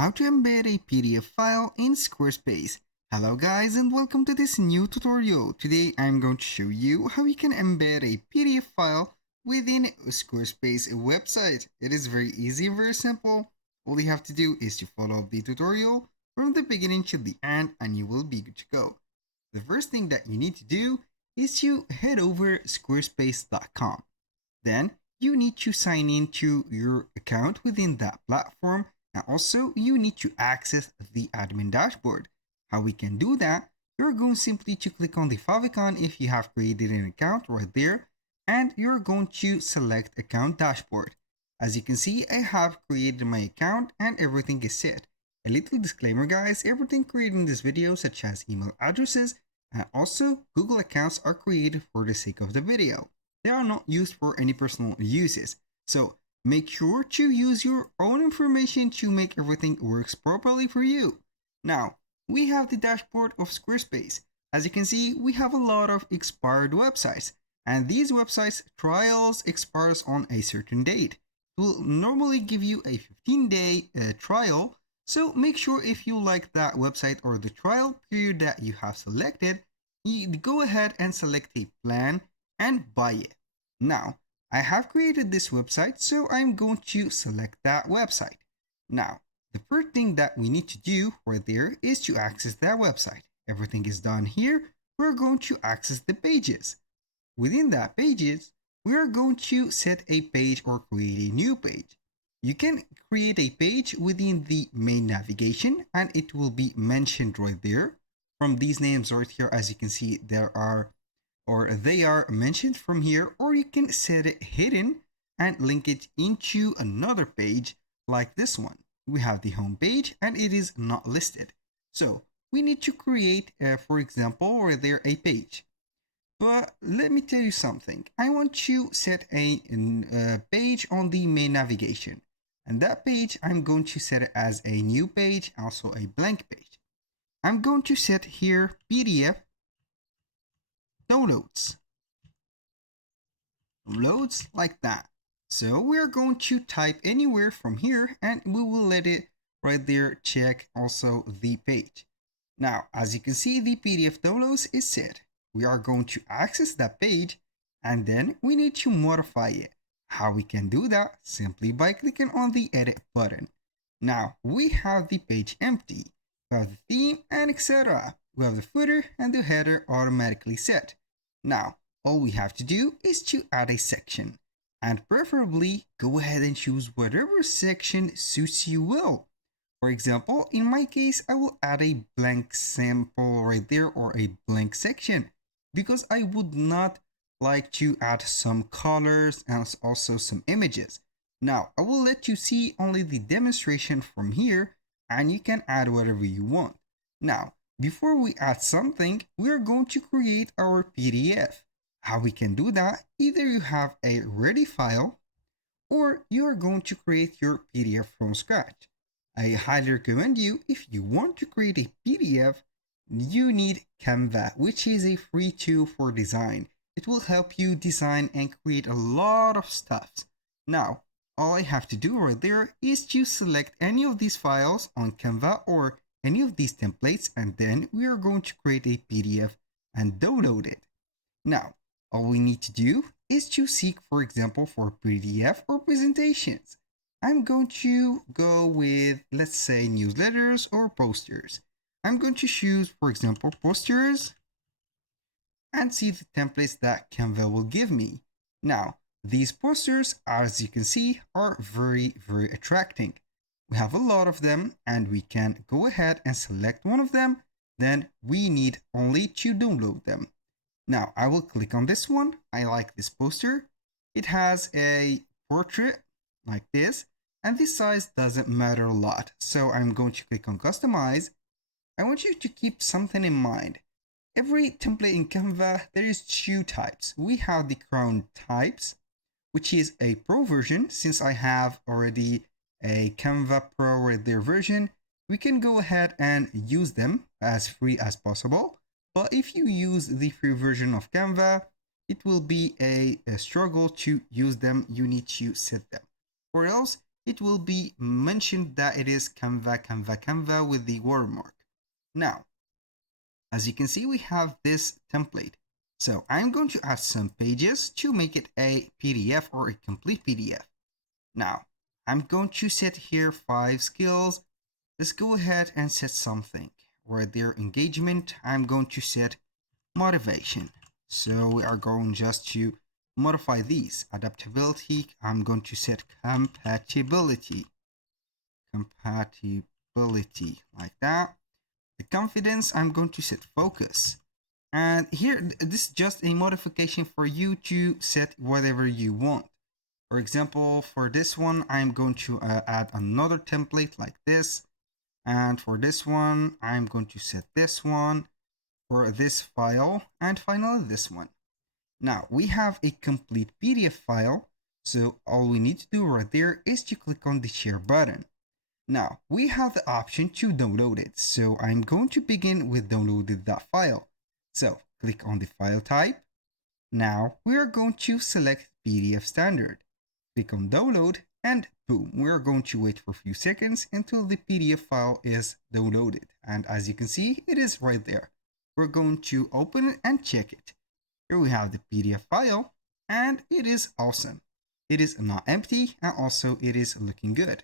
How to embed a PDF file in Squarespace. Hello guys and welcome to this new tutorial. Today I'm going to show you how you can embed a PDF file within a Squarespace website. It is very easy and very simple. All you have to do is to follow the tutorial from the beginning to the end and you will be good to go. The first thing that you need to do is to head over squarespace.com. Then you need to sign in to your account within that platform. And also, you need to access the admin dashboard. How we can do that? You're going simply to click on the favicon if you have created an account right there, and you're going to select account dashboard. As you can see, I have created my account and everything is set. A little disclaimer guys, everything created in this video such as email addresses and also Google accounts are created for the sake of the video. They are not used for any personal uses. So make sure to use your own information to make everything works properly for you. Now, we have the dashboard of Squarespace. As you can see, we have a lot of expired websites, and these websites trials expires on a certain date. It will normally give you a 15-day trial, so make sure if you like that website or the trial period that you have selected, you go ahead and select a plan and buy it. Now, I have created this website, so I'm going to select that website. Now, the first thing that we need to do right there is to access that website. Everything is done here. We're going to access the pages. Within that pages, we are going to set a page or create a new page. You can create a page within the main navigation and it will be mentioned right there. From these names right here, as you can see, they are mentioned from here, or you can set it hidden and link it into another page like this one. We have the home page and it is not listed. So we need to create, for example, right there a page. But let me tell you something. I want to set a page on the main navigation. And that page, I'm going to set it as a new page, also a blank page. I'm going to set here PDF downloads like that. So we are going to type anywhere from here and we will let it right there check also the page. Now, as you can see, the PDF downloads is set. We are going to access that page and then we need to modify it. How we can do that? Simply by clicking on the edit button. Now we have the page empty. We have the theme and etc. We have the footer and the header automatically set. Now, all we have to do is to add a section, and preferably go ahead and choose whatever section suits you well. For example, in my case, I will add a blank sample right there or a blank section because I would not like to add some colors and also some images. Now, I will let you see only the demonstration from here and you can add whatever you want. Now, before we add something, we are going to create our PDF. How we can do that? Either you have a ready file or you are going to create your PDF from scratch. I highly recommend you, if you want to create a PDF, you need Canva, which is a free tool for design. It will help you design and create a lot of stuff. Now, all I have to do right there is to select any of these files on Canva or any of these templates, and then we are going to create a PDF and download it. Now, all we need to do is to seek, for example, for PDF or presentations. I'm going to go with, let's say, newsletters or posters. I'm going to choose, for example, posters and see the templates that Canva will give me. Now, these posters, as you can see, are very attracting. We have a lot of them and we can go ahead and select one of them. Then we need only to download them. Now I will click on this one. I like this poster. It has a portrait like this and this size doesn't matter a lot. So I'm going to click on customize. I want you to keep something in mind. Every template in Canva, there is two types. We have the crown types, which is a pro version. Since I have already a Canva Pro right there version, we can go ahead and use them as free as possible. But if you use the free version of Canva, it will be a struggle to use them. You need to set them, or else it will be mentioned that it is Canva, Canva, Canva with the watermark. Now, as you can see, we have this template. So I'm going to add some pages to make it a PDF or a complete PDF. Now, I'm going to set here 5 skills. Let's go ahead and set something. Right there, engagement, I'm going to set motivation. So we are going just to modify these. Adaptability, I'm going to set compatibility. Compatibility, like that. The confidence, I'm going to set focus. And here, this is just a modification for you to set whatever you want. For example, for this one, I'm going to add another template like this. And for this one, I'm going to set this one for this file. And finally, this one. Now, we have a complete PDF file. So all we need to do right there is to click on the share button. Now, we have the option to download it. So I'm going to begin with downloading that file. So click on the file type. Now we are going to select PDF standard. Click on download and boom, we are going to wait for a few seconds until the PDF file is downloaded. And as you can see, it is right there. We're going to open it and check it. Here we have the PDF file and it is awesome. It is not empty and also it is looking good.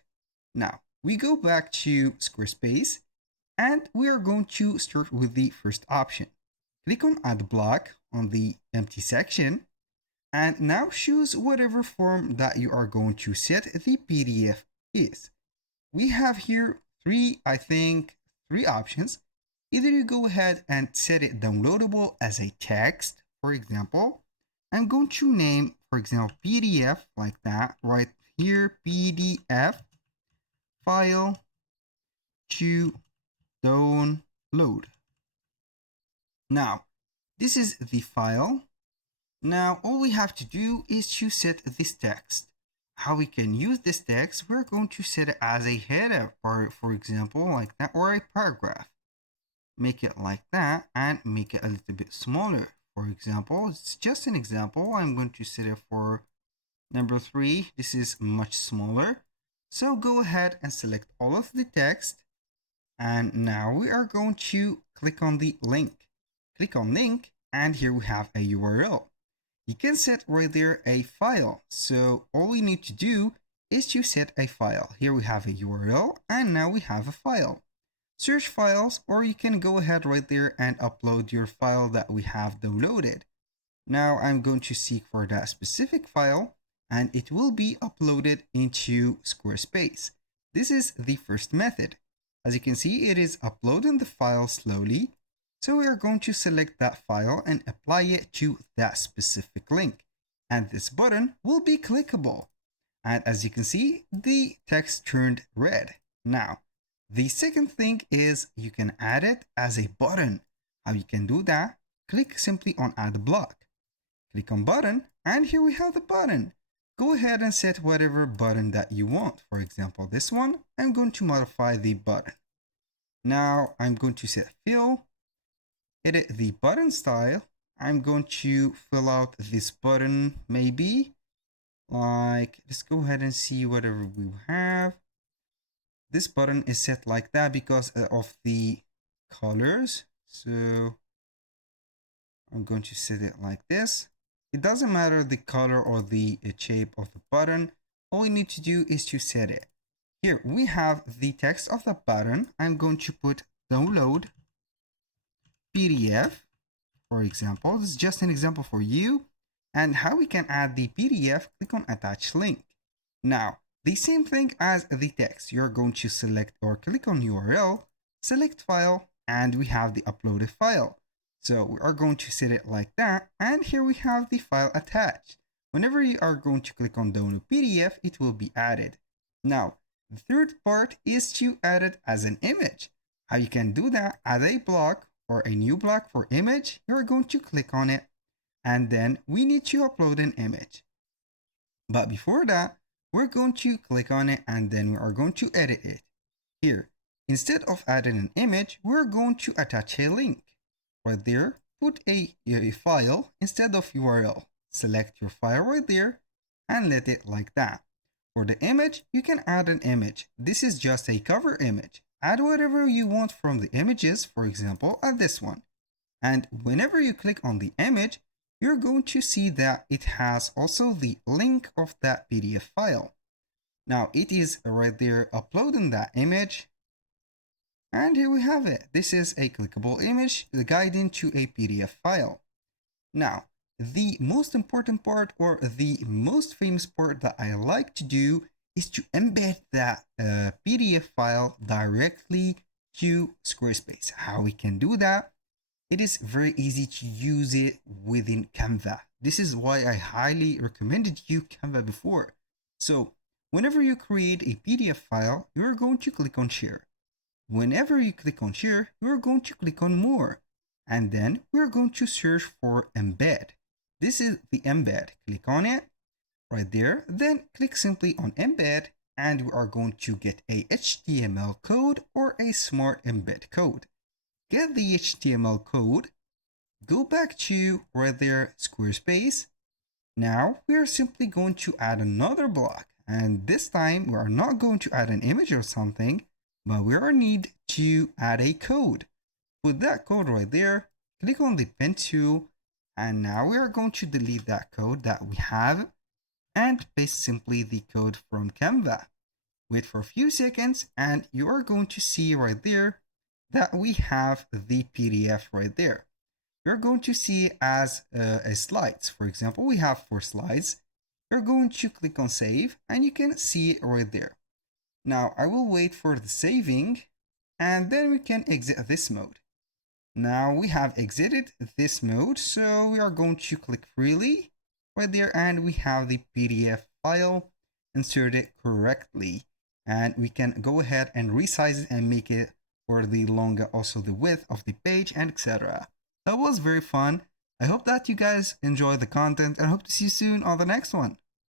Now we go back to Squarespace and we are going to start with the first option. Click on add block on the empty section and now choose whatever form that you are going to set the PDF is. We have here three options. Either you go ahead and set it downloadable as a text, for example. I'm going to name, for example, PDF like that, right here, PDF file to download. Now, this is the file. Now, all we have to do is to set this text. How we can use this text, we're going to set it as a header, for example, like that, or a paragraph. Make it like that and make it a little bit smaller. For example, it's just an example. I'm going to set it for number 3. This is much smaller. So go ahead and select all of the text. And now we are going to click on the link. Click on link and here we have a URL. You can set right there a file. So all we need to do is to set a file. Here we have a URL and now we have a file. Search files, or you can go ahead right there and upload your file that we have downloaded. Now I'm going to seek for that specific file and it will be uploaded into Squarespace. This is the first method. As you can see, it is uploading the file slowly. So we are going to select that file and apply it to that specific link. And this button will be clickable. And as you can see, the text turned red. Now, the second thing is you can add it as a button. How you can do that? Click simply on add block. Click on button and here we have the button. Go ahead and set whatever button that you want. For example, this one, I'm going to modify the button. Now I'm going to set fill, edit the button style. I'm going to fill out this button maybe. Like, let's go ahead and see whatever we have. This button is set like that because of the colors. So I'm going to set it like this. It doesn't matter the color or the shape of the button. All we need to do is to set it. Here we have the text of the button. I'm going to put download PDF, for example. This is just an example for you. And how we can add the PDF, click on attach link. Now, the same thing as the text. You're going to select or click on URL, select file, and we have the uploaded file. So we are going to set it like that. And here we have the file attached. Whenever you are going to click on download PDF, it will be added. Now, the third part is to add it as an image. How you can do that? Add a block or a new block for image. You're going to click on it. And then we need to upload an image. But before that, we're going to click on it and then we are going to edit it. Here, instead of adding an image, we're going to attach a link. Right there, put a file instead of URL. Select your file right there and let it like that. For the image, you can add an image. This is just a cover image. Add whatever you want from the images, for example, add this one. And whenever you click on the image, you're going to see that it has also the link of that PDF file. Now it is right there uploading that image. And here we have it. This is a clickable image, the guide into a PDF file. Now, the most important part or the most famous part that I like to do is to embed that PDF file directly to Squarespace. How we can do that? It is very easy to use it within Canva. This is why I highly recommended you Canva before. So whenever you create a PDF file, you're going to click on share. Whenever you click on share, you're going to click on more. And then we're going to search for embed. This is the embed. Click on it right there. Then click simply on embed and we are going to get a HTML code or a smart embed code. Get the HTML code. Go back to right there Squarespace. Now we are simply going to add another block. And this time we are not going to add an image or something, but we are need to add a code. Put that code right there. Click on the pen tool. And now we are going to delete that code that we have and paste simply the code from Canva. Wait for a few seconds and you are going to see right there that we have the PDF right there. You're going to see as slides. For example, we have 4 slides. You're going to click on save and you can see it right there. Now I will wait for the saving and then we can exit this mode. Now we have exited this mode, so we are going to click freely right there and we have the PDF file inserted correctly. And we can go ahead and resize it and make it for the longer, also the width of the page and etc. That was very fun. I hope that you guys enjoy the content and hope to see you soon on the next one.